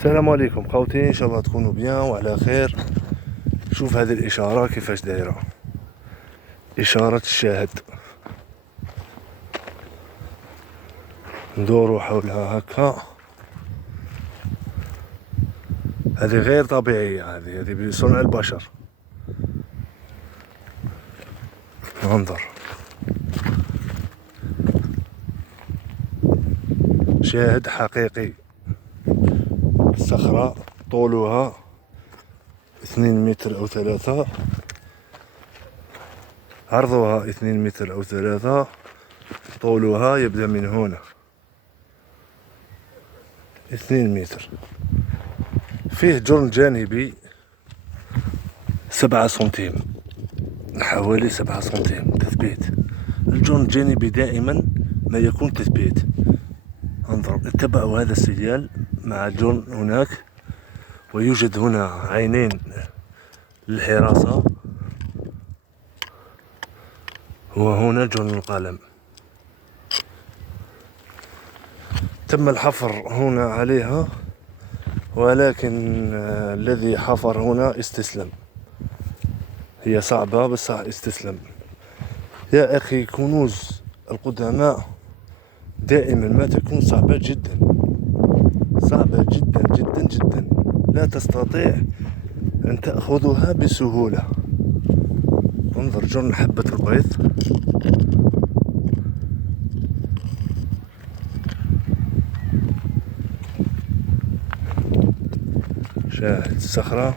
السلام عليكم خوتي، ان شاء الله تكونوا بيان وعلى خير. شوف هذه الاشاره كيفاش دايره، اشاره الشاهد. ندوروا حولها هكا. هذه غير طبيعيه، هذه بصنع البشر. انظر، شاهد حقيقي. الصخرة طولها 2 متر أو 3، عرضها 2 متر أو 3، طولها يبدأ من هنا 2 متر. فيه جرن جانبي 7 سنتيم، حوالي 7 سنتيم تثبيت. الجرن الجانبي دائما ما يكون تثبيت. انظر، اتبعوا هذا السيال مع الجرن هناك، ويوجد هنا عينين للحراسة، وهنا جرن القلم. تم الحفر هنا عليها، ولكن الذي حفر هنا استسلم. هي صعبة بس استسلم. يا أخي، كنوز القدماء دائما ما تكون صعبة جدا، صعبة جدا جدا جدا، لا تستطيع أن تأخذها بسهولة. انظر جرن حبة البيض. شاهد الصخرة،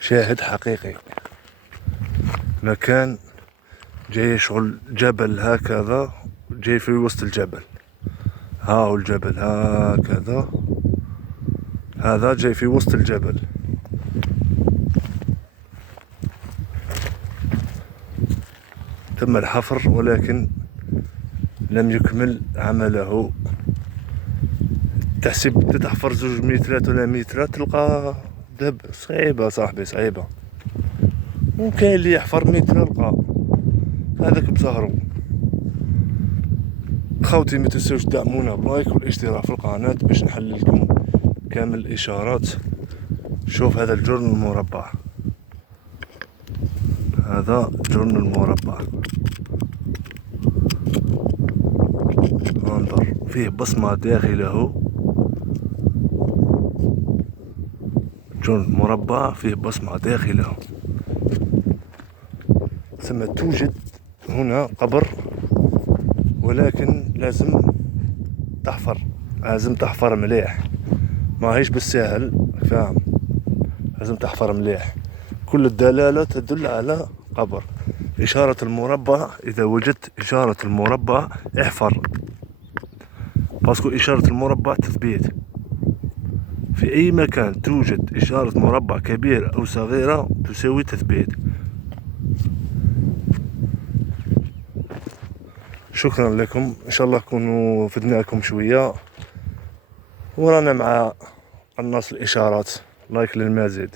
شاهد حقيقي. مكان جاي شغل جبل هكذا، جاي في وسط الجبل. ها هو الجبل هكذا، هذا جاي في وسط الجبل. تم الحفر ولكن لم يكمل عمله. تحسب تحفر 2 مترات ولا مترات تلقى دب. صعيبة صاحبي، صعيبة. وكاين اللي يحفر متر يلقى، هذاك بزهرو. خوتي، ما تنسوش تدعمونا بلايك والاشتراك في القناة باش نحلل لكم كامل الاشارات. شوف هذا الجرن المربع، هذا جرن المربع. انظر، فيه بصمة داخله. جرن مربع فيه بصمة داخله. ثم توجد هنا قبر، ولكن لازم تحفر مليح، ما هيش بالساهل، فاهم؟ لازم تحفر مليح. كل الدلالة تدل على قبر. إشارة المربع، إذا وجدت إشارة المربع احفر، باسكو إشارة المربع تثبيت. في أي مكان توجد إشارة مربع كبيرة أو صغيرة تساوي تثبيت. شكرا لكم، إن شاء الله كونوا فدناكم شوية، ورانا مع قناص الإشارات. لايك للمزيد.